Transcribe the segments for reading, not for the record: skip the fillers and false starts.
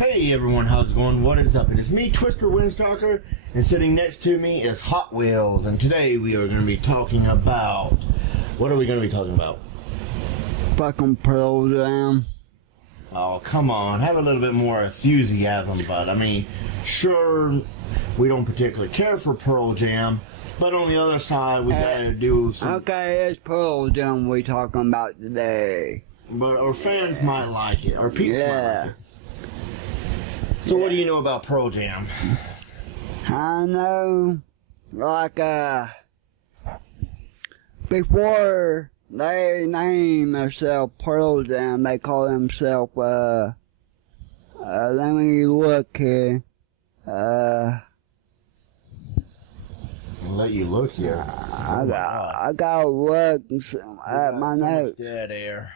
Hey everyone, how's it going? What is up? It is me, Twister Windstalker, and sitting next to me is Hot Wheels, and today we are going to be talking about... What are we going to be talking about? Fucking Pearl Jam. Oh, come on. Have a little bit more enthusiasm, bud. I mean, sure, we don't particularly care for Pearl Jam, but on the other side, we gotta do some... Okay, it's Pearl Jam we talking about today. But our fans might like it. Our peeps might Yeah. like it. So what do you know about Pearl Jam? I know, before they name themselves Pearl Jam, they call themselves, let me look here, I'll let you look here. I gotta look at my notes. Dead air.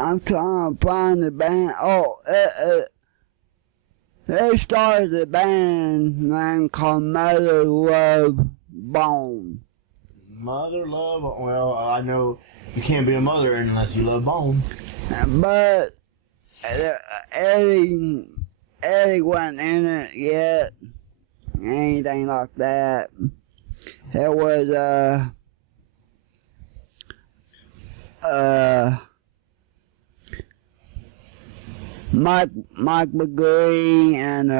I'm trying to find the band. Oh, they started the band name called Mother Love Bone. Mother love, well, I know you can't be a mother unless you love Bone. But Eddie wasn't in it yet. Anything like that. It was, Mike McGree and,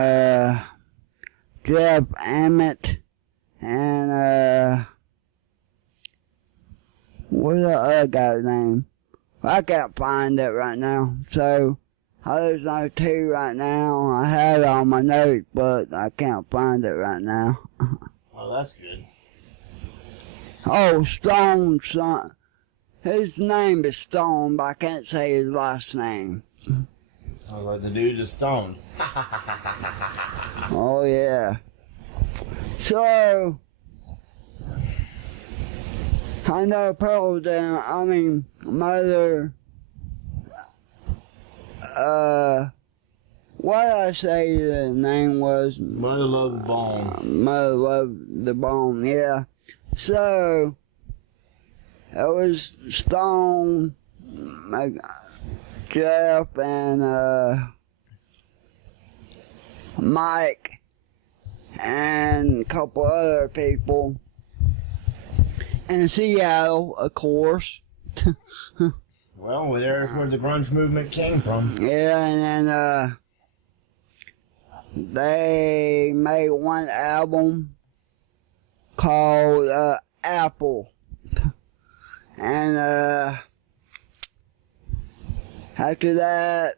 Jeff Emmett and, what's the other guy's name? I can't find it right now, so there's no two right now. I had it on my notes, but I can't find it right now. Oh, that's good. Oh, Stone, son. His name is Stone, but I can't say his last name. Oh, like the dude is stoned. Oh, yeah. So, I know Pearl Jam, Mother, what did I say the name was? Mother love Bone. Mother Love the Bone, yeah. So, it was Stone, Jeff, and Mike, and a couple other people. In Seattle, of course. Well, there's where the grunge movement came from. Yeah, and then they made one album called Apple. And after that,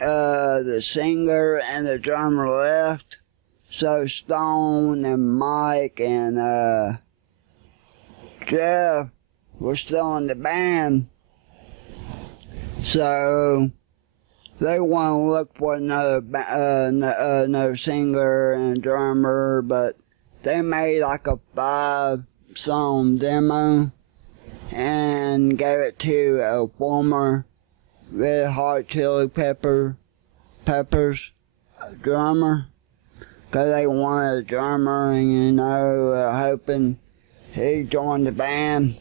the singer and the drummer left. So Stone and Mike and Jeff were still in the band. So they want to look for another singer and drummer, but they made like a 5-song demo and gave it to a former Red Hot Chili Peppers drummer, because they wanted a drummer, and hoping he joined the band.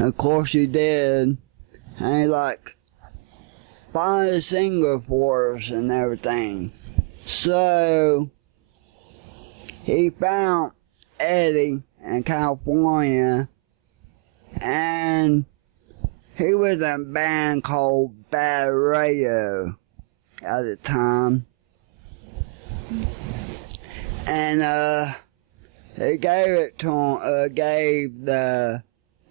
Of course he did. And he like, find a singer for us and everything. So, he found Eddie in California, and he was in a band called Bad Radio at the time. And, he gave it to him, gave the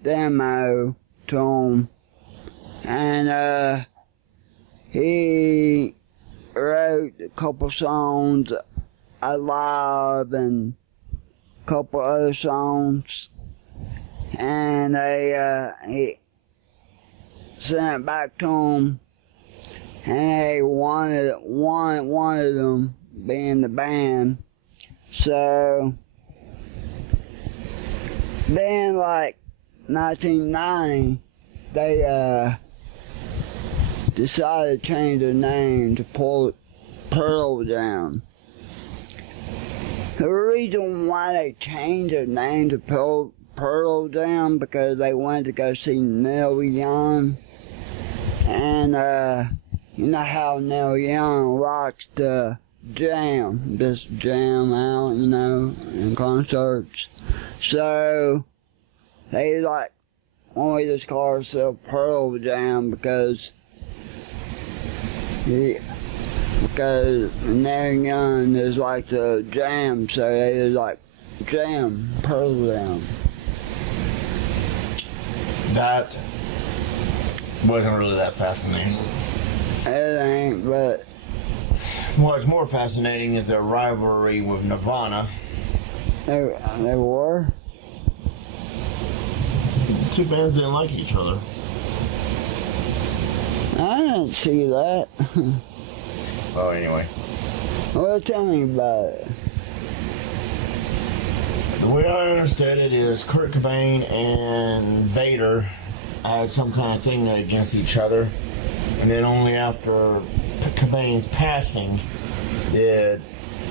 demo to him. And, he wrote a couple songs, Alive, and a couple other songs. And he sent it back to him. And he wanted them to be in the band. So, then like 1990, they decided to change their name to Pearl Jam. The reason why they changed their name to Pearl Jam because they wanted to go see Neil Young. And, you know how Neil Young likes to just jam out, you know, in concerts. So, they wanted this car to sell Pearl Jam because Neil Young is like the jam, so they was like jam, Pearl Jam. That wasn't really that fascinating. It ain't, but What's more fascinating is their rivalry with Nirvana. they were. Two bands didn't like each other. I didn't see that. Oh, anyway. Well, tell me about it. The way I understood it is Kurt Cobain and Vader had some kind of thing against each other. And then only after Cobain's passing did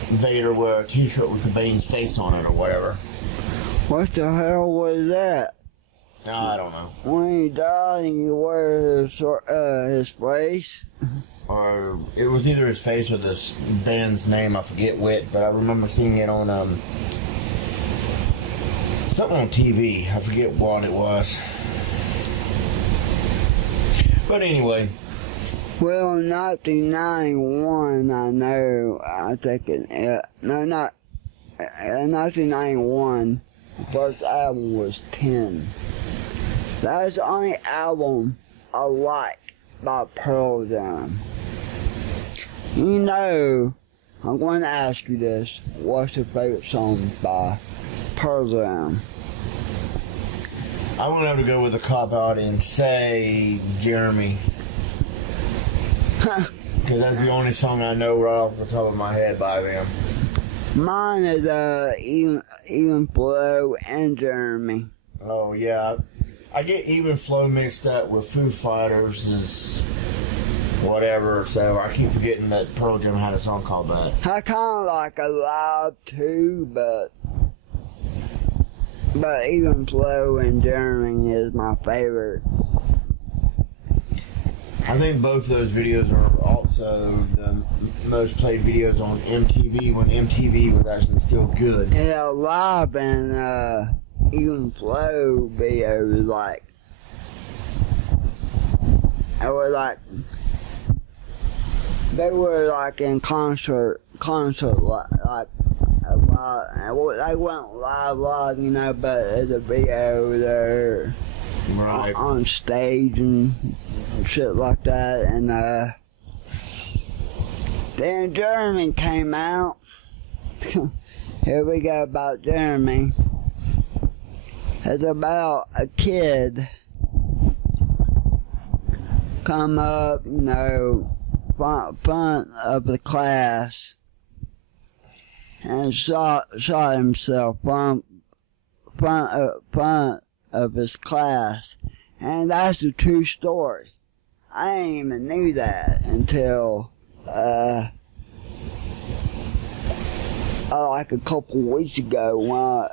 Vader wear a t-shirt with Cobain's face on it or whatever. What the hell was that? I don't know. When he died and you wear his face? Or it was either his face or this band's name, I forget which, but I remember seeing it on something on TV. I forget what it was. But anyway. Well, in 1991, I think in 1991, the first album was 10. That was the only album I like by Pearl Jam. You know, I'm going to ask you this. What's your favorite song by Pearl Jam? I won't have to go with a cop-out and say Jeremy. Because that's the only song I know right off the top of my head by them. Mine is Even Flow and Jeremy. Oh, yeah. I get Even Flow mixed up with Foo Fighters is whatever, so I keep forgetting that Pearl Jam had a song called that. I kind of like Alive too, but Even Flow and Jeremy is my favorite. I think both of those videos are also the most played videos on MTV when MTV was actually still good. Yeah, Alive and Even Flow videos they were like in concert like a lot. They weren't live, you know, but there's a video there Right. on stage and shit like that. And then Jeremy came out. Here we go about Jeremy. It's about a kid come up, you know, front of the class and shot himself front of his class. And that's a true story. I didn't even knew that until like a couple weeks ago when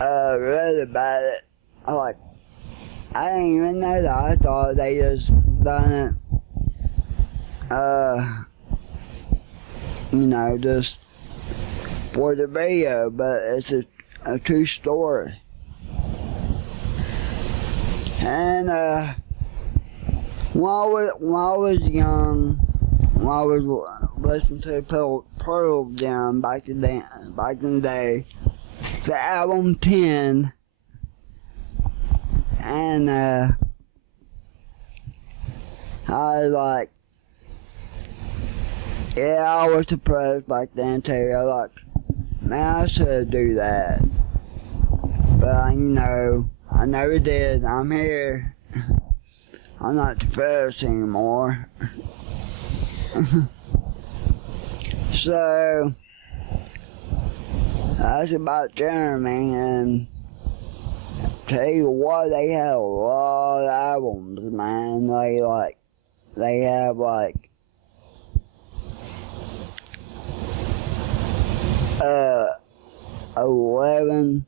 I read about it. I didn't even know that. I thought they just done it, you know, just for the video, but it's a true story. And when I was young, when I was listening to Pearl Jam back in the day, the album 10, and I was like, yeah, I was depressed back then too. I was like, man, I should do that. But, you know, I never did. I'm here. I'm not depressed anymore. So, that's about Jeremy, and tell you what, they have a lot of albums, man. They have like 11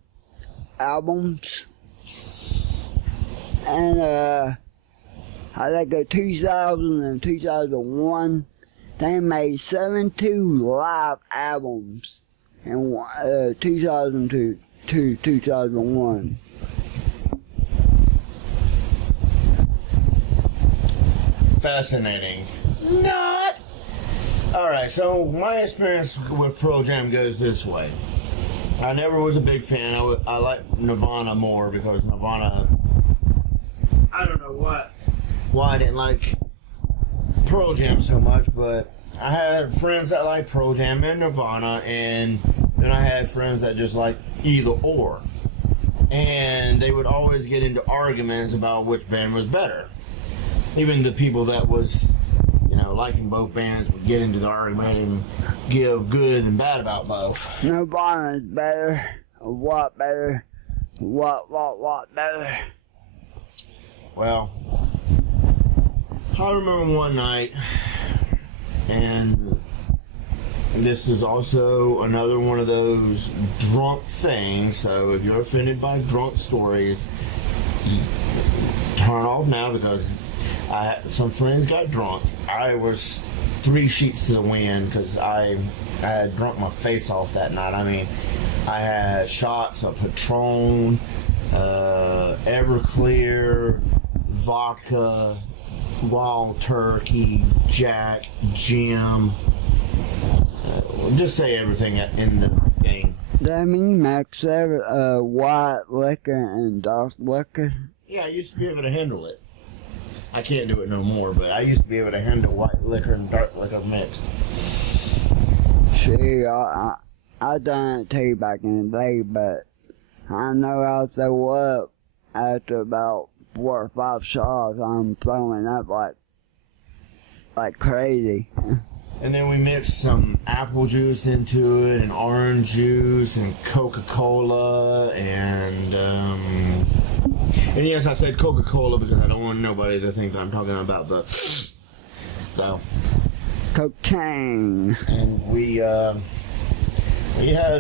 albums. And I think in 2000 and 2001, they made 72 live albums in 2002 to 2001. Fascinating. Not. Alright, so my experience with Pearl Jam goes this way. I never was a big fan. I like Nirvana more because Nirvana, I don't know why I didn't like Pearl Jam so much, but I had friends that liked Pearl Jam and Nirvana, and then I had friends that just liked either or. And they would always get into arguments about which band was better. Even the people that was, liking both bands would get into the argument and give good and bad about both. Nirvana's better. What better? What better? Well, I remember one night, and this is also another one of those drunk things, so if you're offended by drunk stories, turn off now because some friends got drunk. I was 3 sheets to the wind because I had drunk my face off that night. I mean, I had shots of Patron, Everclear, vodka, Wild Turkey, Jack, Jim. Just say everything in the thing. That mean Max white liquor and dark liquor? Yeah, I used to be able to handle it. I can't do it no more, but I used to be able to handle white liquor and dark liquor mixed. See, I done it too back in the day, but I know I'll throw up after about 4 or 5 shots. I'm throwing up like crazy. And then we mixed some apple juice into it, and orange juice, and Coca-Cola, and yes, I said Coca-Cola because I don't want nobody to think that I'm talking about the. So. Cocaine. And we had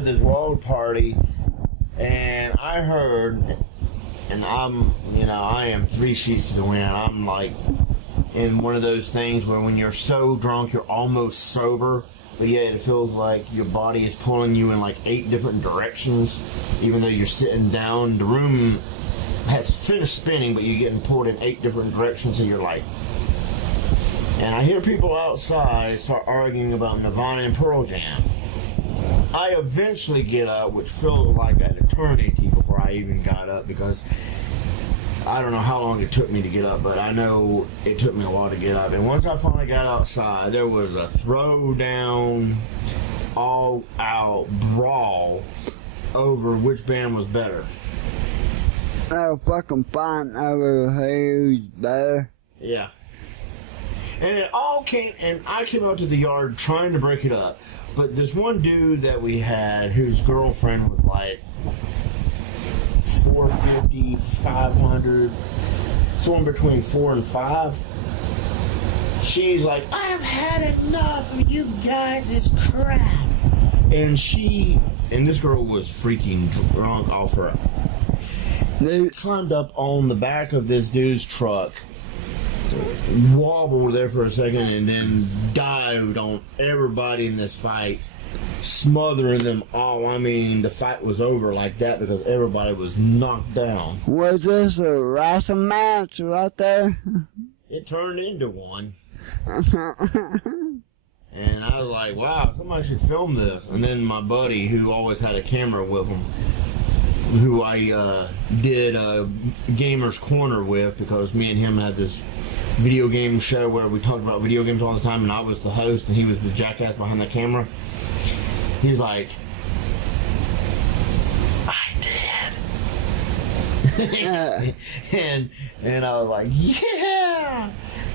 this wild party, and I heard, and I am 3 sheets to the wind. I'm like in one of those things where when you're so drunk you're almost sober, but yet it feels like your body is pulling you in like 8 different directions, even though you're sitting down. The room has finished spinning, but you're getting pulled in 8 different directions, and you're like. And I hear people outside start arguing about Nirvana and Pearl Jam. I eventually get up, which felt like an eternity before I even got up, because I don't know how long it took me to get up, but I know it took me a while to get up. And once I finally got outside, there was a throwdown, all-out brawl over which band was better. They're fucking fighting over who's better. Yeah. And it all came, and I came out to the yard trying to break it up. But this one dude that we had, whose girlfriend was like 450, 500, somewhere between 4 and 5. She's like, I've had enough of you guys, it's crap. And this girl was freaking drunk off her. They climbed up on the back of this dude's truck, wobbled there for a second, and then dived on everybody in this fight, smothering them all. I mean, the fight was over like that because everybody was knocked down. Was this a wrestling match right there? It turned into one. And I was like, wow, somebody should film this. And then my buddy, who always had a camera with him, who I did Gamer's Corner with, because me and him had this video game show where we talked about video games all the time, and I was the host and he was the jackass behind the camera. He's like, I did. and I was like, yeah.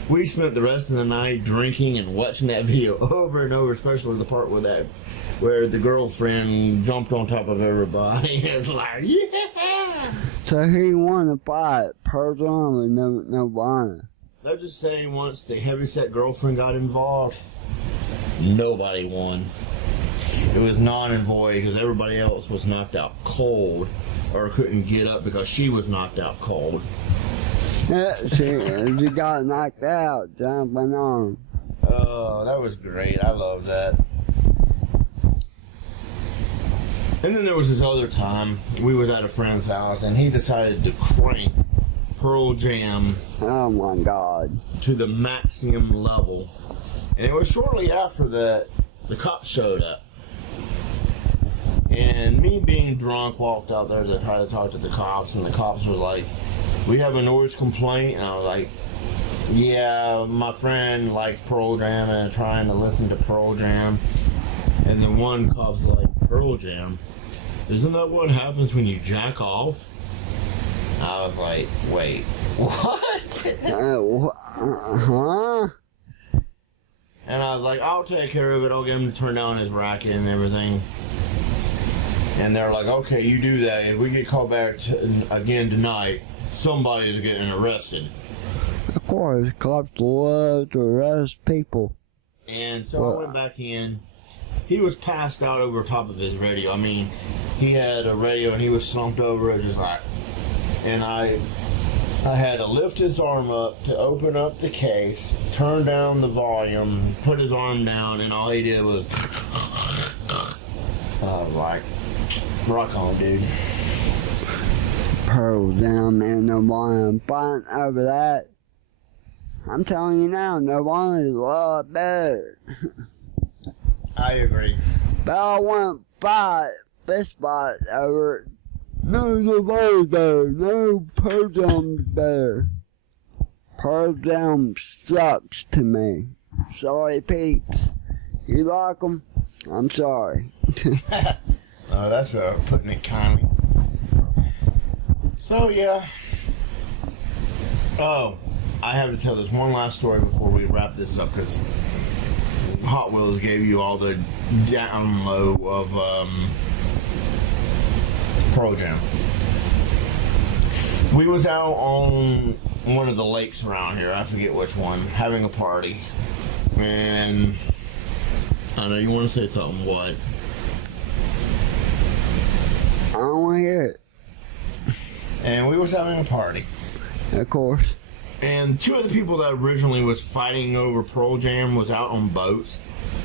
We spent the rest of the night drinking and watching that video over and over, especially the part where the girlfriend jumped on top of everybody. It's like, yeah. So he won the fight, Pearl Jam or Nirvana? They're just saying once the heavyset girlfriend got involved, nobody won. It was non and void because everybody else was knocked out cold or couldn't get up because she was knocked out cold. Yeah, she got knocked out jumping on. Oh, that was great. I love that. And then there was this other time we was at a friend's house and he decided to crank Pearl Jam Oh my God. to the maximum level. And it was shortly after that the cops showed up. And me being drunk walked out there to try to talk to the cops, and the cops was like, "We have a noise complaint." And I was like, "Yeah, my friend likes Pearl Jam and trying to listen to Pearl Jam." And the one cop's like, "Pearl Jam? Isn't that what happens when you jack off?" I was like, "Wait, what?" Huh? And I was like, "I'll take care of it. I'll get him to turn down his racket and everything." And they're like, "Okay, you do that. If we get called back again tonight, somebody's getting arrested." Of course, cops love to arrest people. And so I went back in. He was passed out over top of his radio. I mean, he had a radio and he was slumped over it just like... And I had to lift his arm up to open up the case, turn down the volume, put his arm down, and all he did was... I was like, rock on, dude. Pearl Jam and Nirvana fighting over that. I'm telling you now, Nirvana is a lot better. I agree. But I want fist fight over it. No, Nirvana's better. No, Pearl Jam's better. Pearl Jam sucks to me. Sorry, peeps. You like them? I'm sorry. Oh, that's putting it kindly. So, yeah. Oh, I have to tell this one last story before we wrap this up, because Hot Wheels gave you all the down low of Pearl Jam. We was out on one of the lakes around here, I forget which one, having a party. And I know you want to say something, what? I don't want to hear it. And we was having a party. Of course. And two of the people that originally was fighting over Pearl Jam was out on boats.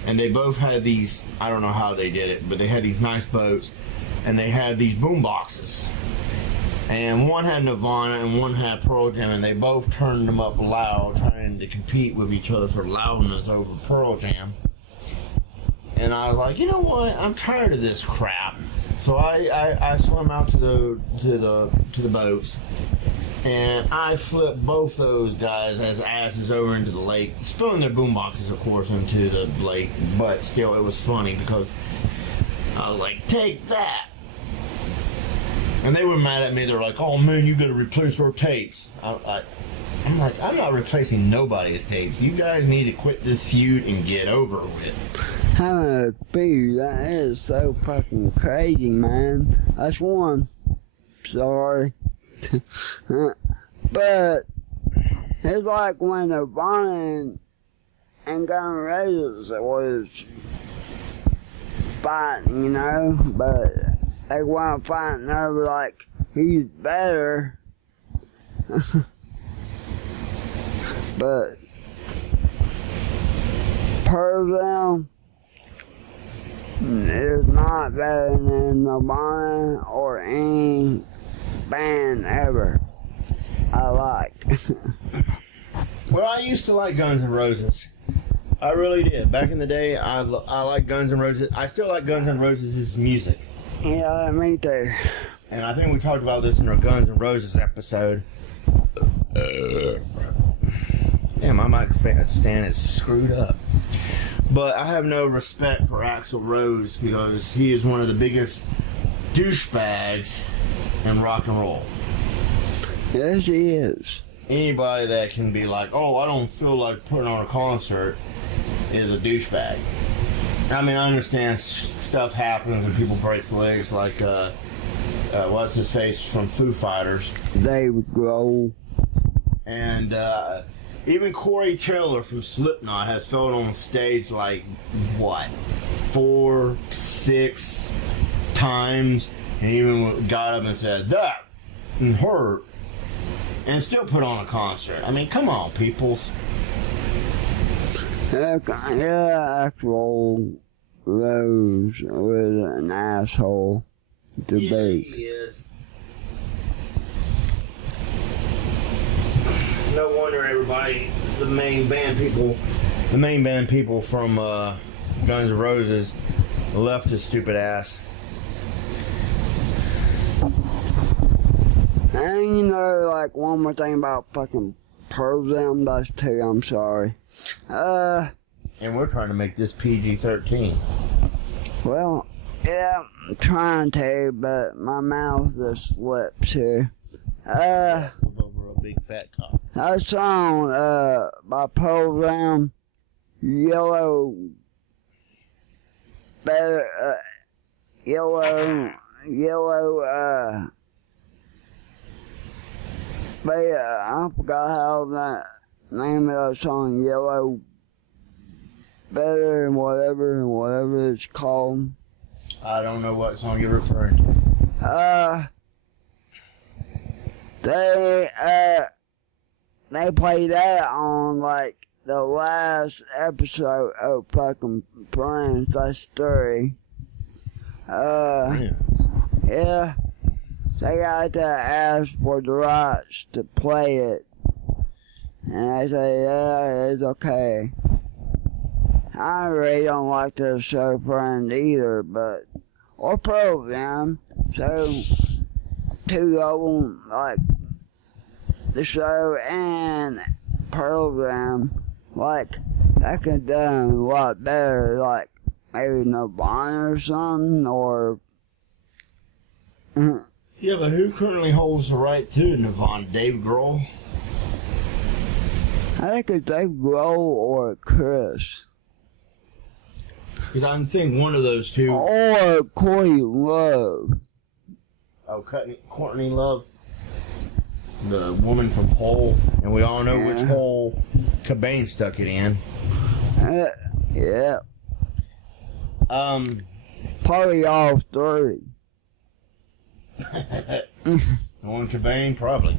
And they both had these, I don't know how they did it, but they had these nice boats. And they had these boom boxes. And one had Nirvana and one had Pearl Jam. And they both turned them up loud, trying to compete with each other for loudness over Pearl Jam. And I was like, you know what? I'm tired of this crap. So I swam out to the boats, and I flipped both those guys as asses over into the lake, spilling their boomboxes, of course, into the lake. But still, it was funny because I was like, "Take that!" And they were mad at me. They're like, "Oh man, you got to replace our tapes." I'm like, "I'm not replacing nobody's tapes. You guys need to quit this feud and get over with." Having a feud, that is so fucking crazy, man. That's one. Sorry. But it's like when Nirvana and Guns N' Roses was fighting, you know, but they weren't fighting over like who's better. But Pearl Jam is not better than Nirvana or any band ever I like. Well, I used to like Guns N' Roses. I really did. Back in the day, I liked Guns N' Roses. I still like Guns N' Roses' music. Yeah, me too. And I think we talked about this in our Guns N' Roses episode. Damn, my microphone stand is screwed up. But I have no respect for Axl Rose because he is one of the biggest douchebags in rock and roll. Yes, he is. Anybody that can be like, "Oh, I don't feel like putting on a concert," is a douchebag. I mean, I understand stuff happens and people break legs, like what's his face from Foo Fighters, Dave Grohl. and even Corey Taylor from Slipknot has fell on stage like what 4, 6 times, and even got up and said that hurt, and still put on a concert. I mean, come on, peoples. Yeah, actual Rose was an asshole to Yeah, boot. he is. No wonder everybody, the main band people from Guns N' Roses left his stupid ass. And you know, like, one more thing about fucking Pearl Jam, that's two, I'm sorry. And we're trying to make this PG-13. Well, yeah, I'm trying to, but my mouth just slips here. That's over a big fat cock. That song, by Pearl Jam, Yellow, better, Yellow, but I forgot how that name of that song, Yellow, better and whatever it's called. I don't know what song you're referring to. They played that on, like, the last episode of fucking Prince, that's 3. Yeah, they got to ask for the rights to play it. And I say, yeah, it's okay. I really don't like the show Friend either, but, or Pearl Jam. So, 2 of them, like, the show and Pearl Jam, like, that could done a lot better, like, maybe Nirvana or something, or... Yeah, but who currently holds the right to Nirvana? Dave Grohl? I think it's Dave Grohl or Chris. Because I think one of those two. Or Courtney Love. Oh, Courtney Love. The woman from Hole. And we all know which hole Cobain stuck it in. Yeah. Probably all 3. On Cobain, probably.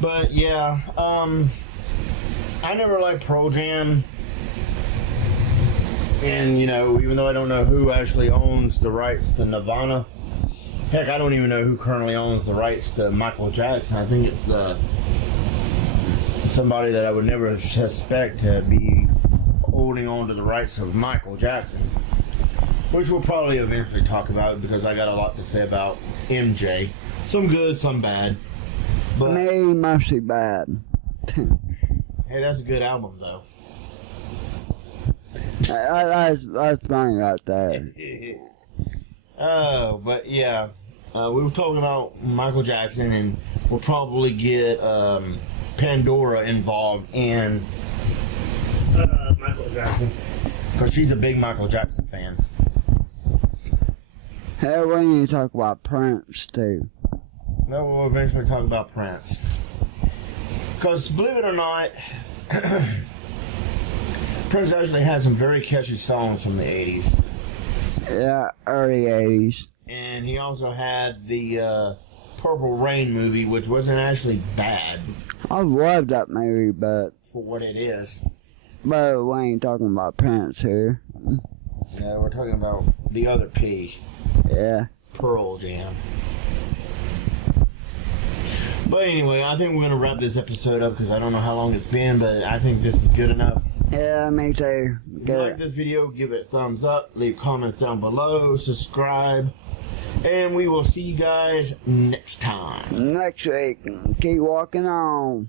But yeah, I never liked Pearl Jam. And, you know, even though I don't know who actually owns the rights to Nirvana, heck, I don't even know who currently owns the rights to Michael Jackson. I think it's somebody that I would never suspect to be holding on to the rights of Michael Jackson, which we'll probably eventually talk about because I got a lot to say about MJ. Some good, some bad. But Me, mostly bad. hey, that's a good album, though. That's funny right there. Oh, but yeah, we were talking about Michael Jackson, and we'll probably get Pandora involved in Michael Jackson because she's a big Michael Jackson fan. Hey, we need to talk about Prince too. No, we'll eventually talk about Prince. Because believe it or not, Prince actually had some very catchy songs from the 80s. Yeah, early 80s. And he also had the Purple Rain movie, which wasn't actually bad I love that movie, but for what it is. we ain't talking about Prince here. Yeah, we're talking about the other P, Yeah. Pearl Jam. But anyway, I think we're going to wrap this episode up because I don't know how long it's been, but I think this is good enough. Yeah, me too. If you like this video, give it a thumbs up, leave comments down below, subscribe, and we will see you guys next time. Next week, keep walking on.